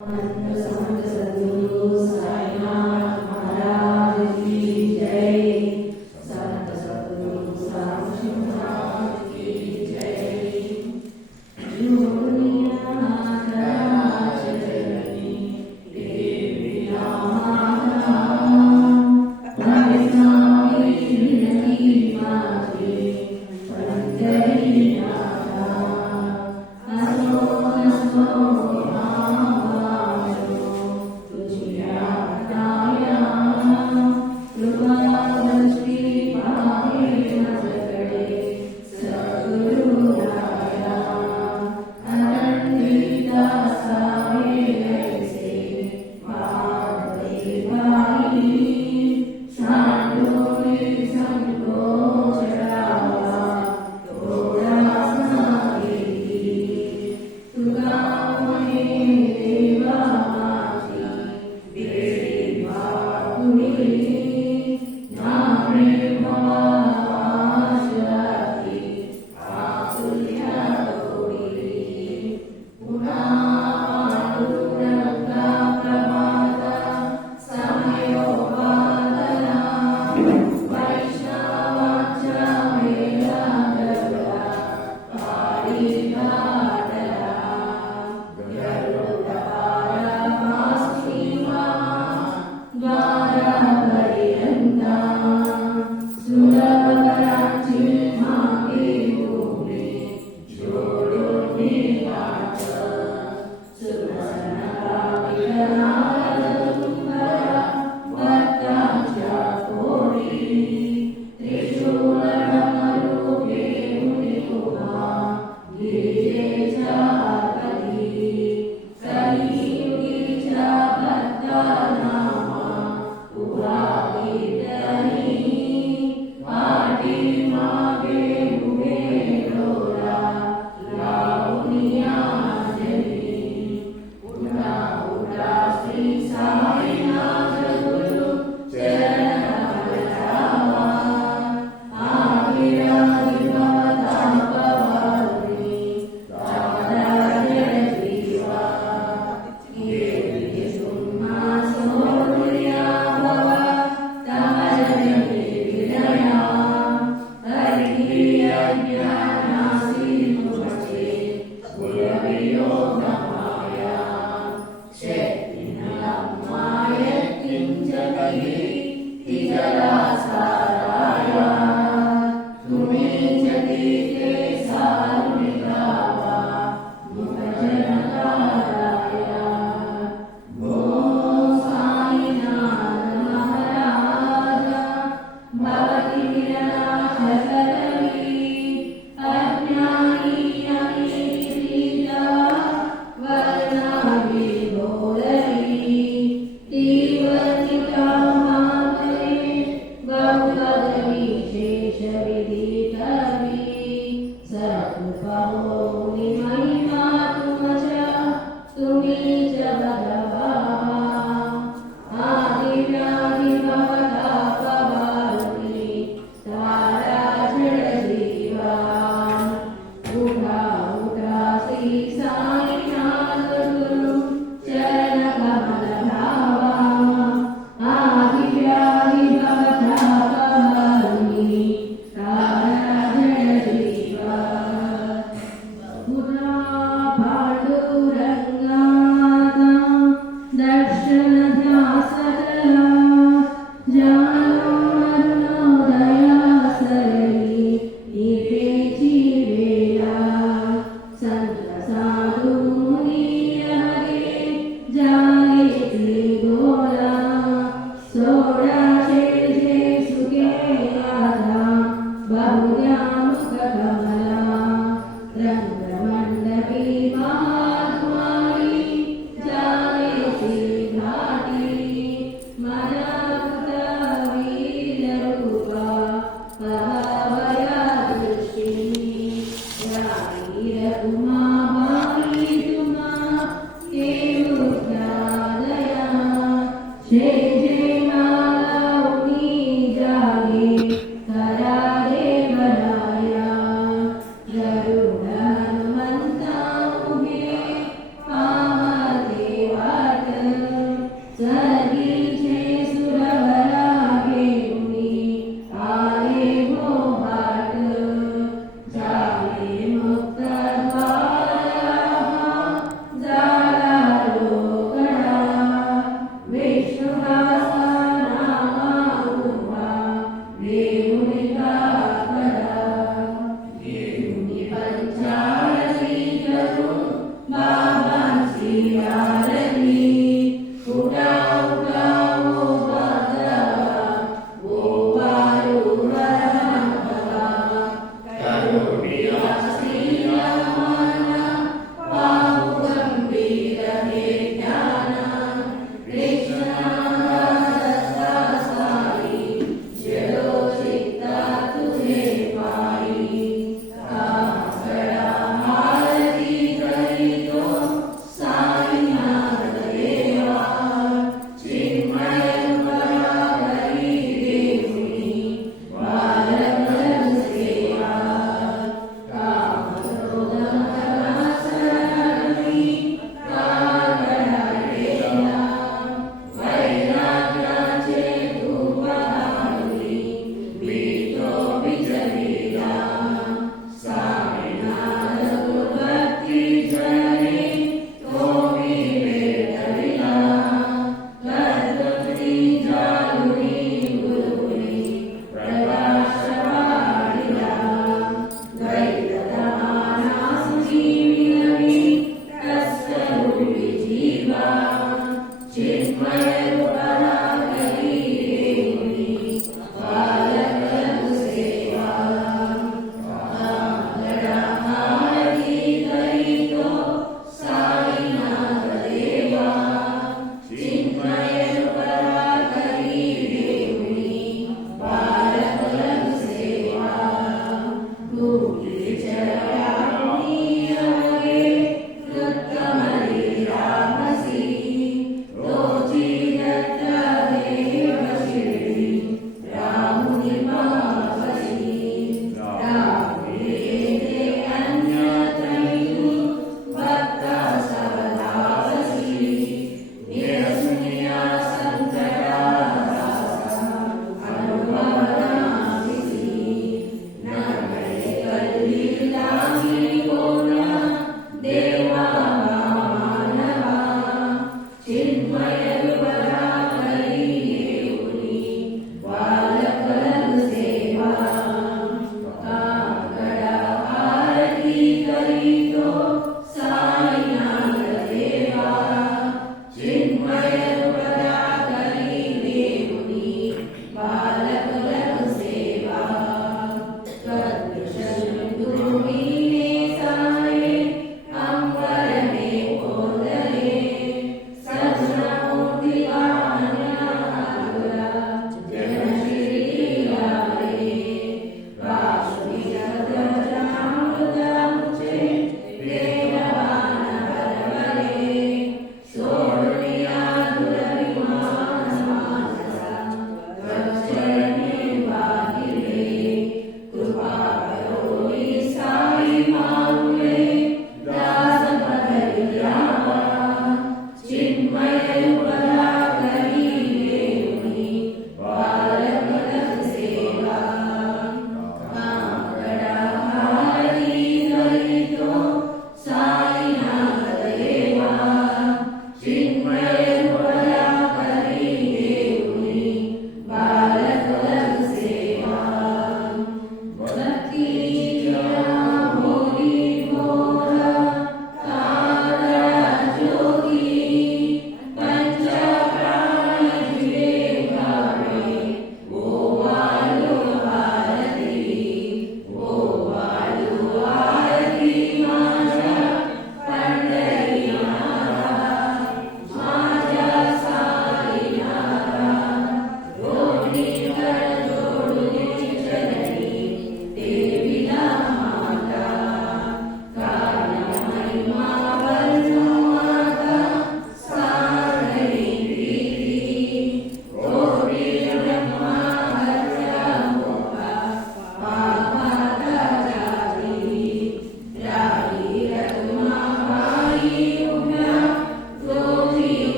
गरुडहनुमन्ता 마음